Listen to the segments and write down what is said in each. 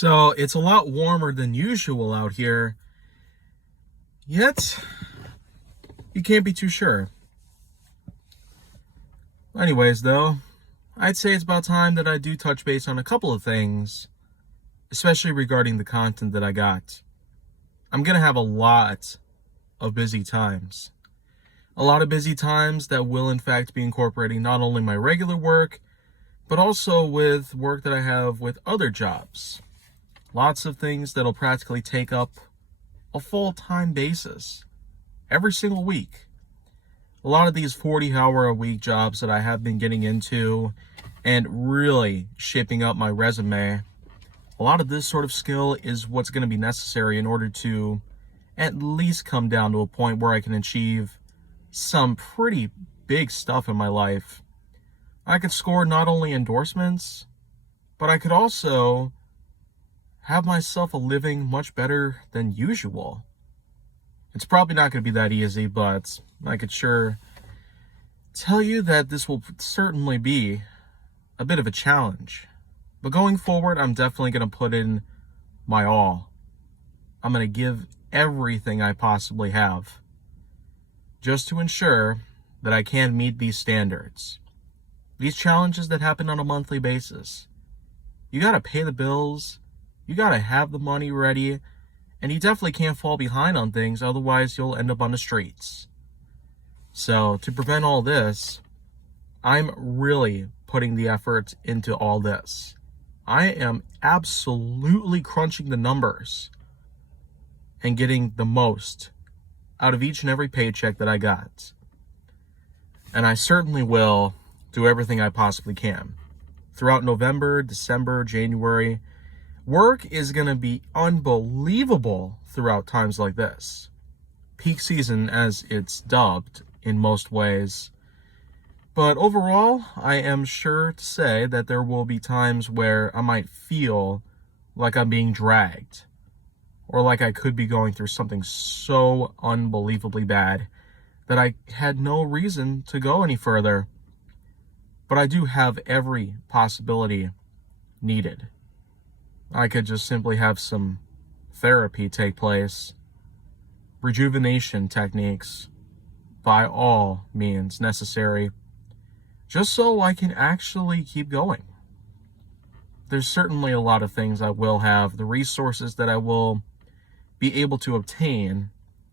So it's a lot warmer than usual out here, yet you can't be too sure. Anyways, though, I'd say it's about time that I do touch base on a couple of things, especially regarding the content that I got. I'm going to have a lot of busy times. A lot of busy times that will, in fact, be incorporating not only my regular work, but also with work that I have with other jobs. Lots of things that'll practically take up a full-time basis every single week. A lot of these 40-hour-a-week jobs that I have been getting into and really shaping up my resume, a lot of this sort of skill is what's going to be necessary in order to at least come down to a point where I can achieve some pretty big stuff in my life. I could score not only endorsements, but I could also have myself a living much better than usual. It's probably not going to be that easy, but I could sure tell you that this will certainly be a bit of a challenge. But going forward, I'm definitely going to put in my all. I'm going to give everything I possibly have just to ensure that I can meet these standards. These challenges that happen on a monthly basis. You got to pay the bills. You got to have the money ready. And you definitely can't fall behind on things, otherwise you'll end up on the streets. So to prevent all this, I'm really putting the effort into all this. I am absolutely crunching the numbers and getting the most out of each and every paycheck that I got. And I certainly will do everything I possibly can. Throughout November, December, January, work is going to be unbelievable throughout times like this. Peak season, as it's dubbed in most ways. But overall, I am sure to say that there will be times where I might feel like I'm being dragged, or like I could be going through something so unbelievably bad that I had no reason to go any further. But I do have every possibility needed. I could just simply have some therapy take place, rejuvenation techniques, by all means necessary, just so I can actually keep going. There's certainly a lot of things I will have, the resources that I will be able to obtain,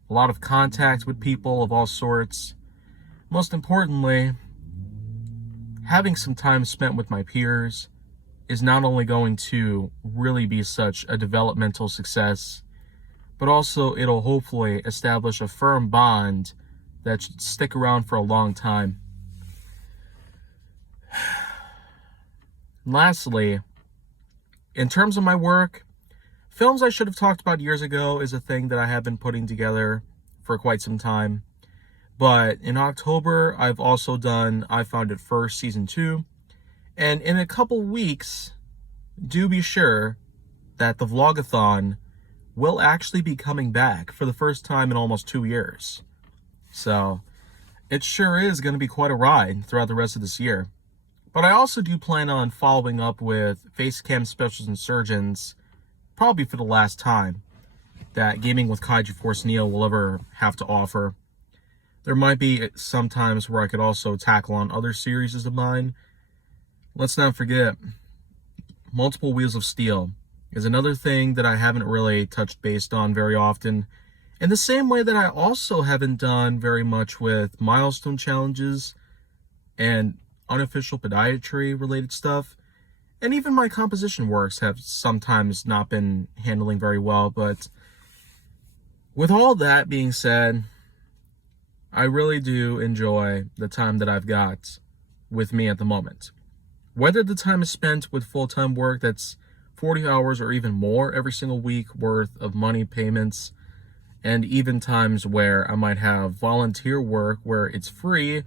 a lot of contacts with people of all sorts. Most importantly, having some time spent with my peers is not only going to really be such a developmental success, but also it'll hopefully establish a firm bond that should stick around for a long time. Lastly, in terms of my work, films I should have talked about years ago is a thing that I have been putting together for quite some time. But in October, I've also done I Found It First Season 2. And in a couple weeks, do be sure that the Vlogathon will actually be coming back for the first time in almost 2 years. So it sure is going to be quite a ride throughout the rest of this year. But I also do plan on following up with Facecam Specials and Surgeons, probably for the last time, that Gaming with Kaiju Force Neo will ever have to offer. There might be some times where I could also tackle on other series of mine. Let's not forget, Multiple Wheels of Steel is another thing that I haven't really touched base on very often. In the same way that I also haven't done very much with milestone challenges and unofficial podiatry related stuff. And even my composition works have sometimes not been handling very well. But with all that being said, I really do enjoy the time that I've got with me at the moment. Whether the time is spent with full-time work that's 40 hours or even more every single week worth of money payments, and even times where I might have volunteer work where it's free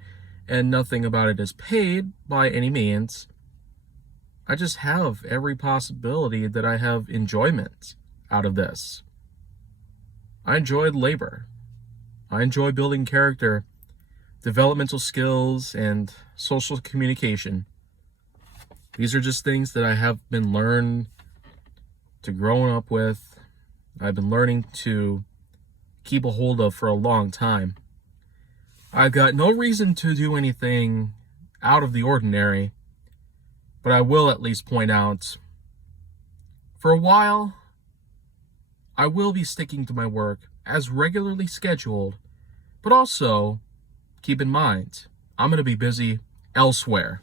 and nothing about it is paid by any means, I just have every possibility that I have enjoyment out of this. I enjoy labor. I enjoy building character, developmental skills, and social communication. These are just things that I have been learned to growing up with, I've been learning to keep a hold of for a long time. I've got no reason to do anything out of the ordinary, but I will at least point out, for a while, I will be sticking to my work as regularly scheduled, but also keep in mind, I'm going to be busy elsewhere.